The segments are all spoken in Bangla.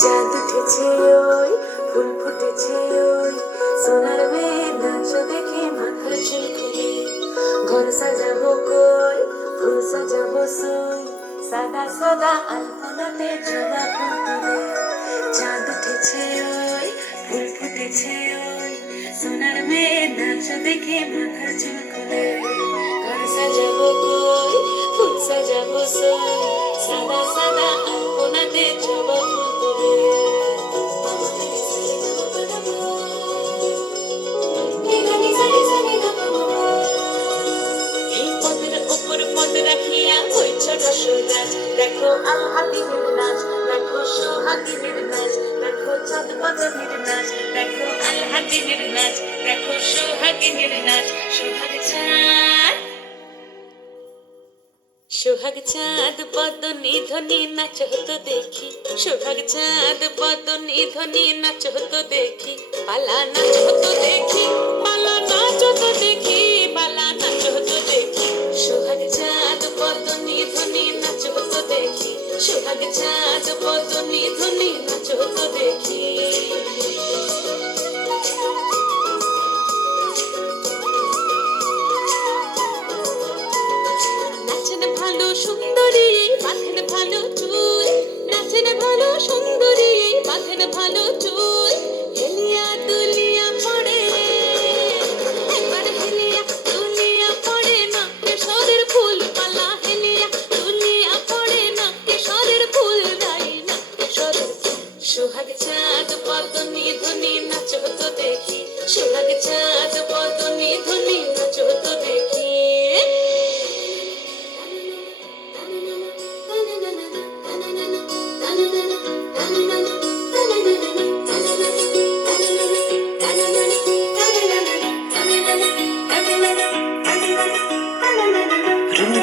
চাঁদ উঠেছে ওই, ফুল ফুটেছে ওই, সোনার মেয়ের নাচ দেখে মাথার চুল খুলে। ঘর সাজাবো কই, ফুল সাজাবো সই, সাদা সাদা আলপনাতে জবা ফুল তুলে। চাঁদ উঠেছে ওই, ফুল ফুটেছে ওই, সোনার মেয়ের নাচ দেখে মাথার চুল খুলে। ঘর সাজাবো কই, ফুল সাজাবো সই, সাদা সাদা আলপনাতে জবা ফুল তুলে। এই পদের ওপর পদ রাখিয়া ওই ছোট সুরাজ, দেখো আল হাতিমের নাচ, দেখো সোহাগিনীর নাচ, দেখো চাঁদ বদনের নাচ, দেখো আল হাতিমের নাচ, দেখো সোহাগিনীর নাচ। সোহাগ চাঁদ, সোহাগ চাঁদ বদনী ধ্বনি নাচ হতো দেখি, সোহাগ চাঁদ বদনী ধ্বনি নাচ হতো দেখি, পালা নাচ হতো দেখি, পালা নাচ হতো দেখি, পালা নাচ হতো দেখি। সোহাগ চাঁদ বদনী ধ্বনি নাচ হতো দেখি, সোহাগ চাঁদ বদনী ধ্বনি নাচ হতো দেখি। নাচেন ভালো সুন্দরী, বাঁধেন ভালো চুল, নাচেন ভালো সুন্দরী, বাঁধেন ভালো চুল। হেলিয়া দুলিয়া পড়ে, একবার হেলিয়া দুলিয়া পড়ে না কেশরের ফুল পালা, হেলিয়া দুলিয়া পড়ে না কেশরের ফুল রাই না কেশরের ফুল। সোহাগ চাঁদ বদনী ধ্বনি নাচ হতো দেখি, সোহাগ চাঁদ বদনী ধ্বনি নাচ হতো দেখি।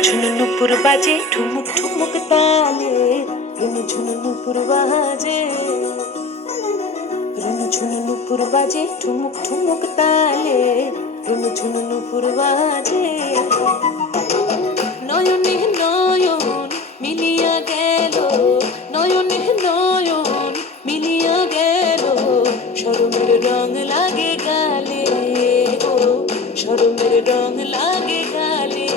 ঝুনু নুপুর বাজে ঠুমুক ঠুমুক তালে, ঝুনু ঝুনু নুপুর বাজে, ঝুনু ঝুনু নুপুর বাজে ঠুমুক ঠুমুক তালে, ঝুনু ঝুনু নুপুর বাজে। নয়নে নয়ন মিলিয়া গেল, নয়নে নয়ন মিলিয়া গেল, শরমের রং লাগে গালে গো, শরমের রং লাগে গালে।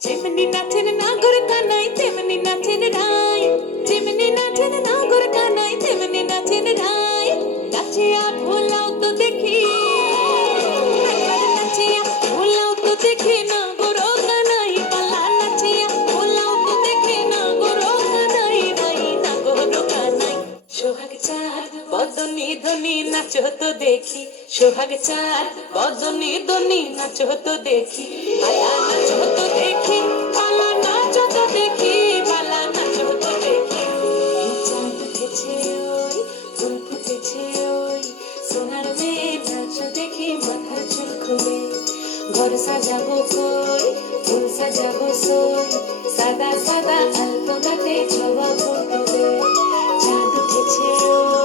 যেমনি নাচেন নাগর কানাই তেমনি নাচেন রাই, যেমনি নাচেন নাগর কানাই তেমনি নাচেন রাই। নাচিয়া ভোলাও তো দেখি, একবার নাচিয়া ভোলাও তো দেখি নাগর কানাই পালা, নাচিয়া ভোলাও তো দেখি নাগর কানাই রাই নাগর কানাই। সোহাগ চাঁদ বদনী ধ্বনি নাচ হতো দেখি, সোহাগ চাঁদ বদনী ধ্বনি নাচ হতো দেখি, পালা নাচ হতো দেখি, পালা নাচ হতো দেখি, পালা নাচ হতো দেখি। এই চাঁদ উঠেছে ওই, ফুল ফুটেছে ওই, সোনার মেয়ের নাচ দেখি মাথার চুল খুলে। ঘর সাজাবো কই, ফুল সাজাবো সই, সাদা সাদা আলপনাতে জবা ফুল তুলে। চাঁদ উঠেছে ওই,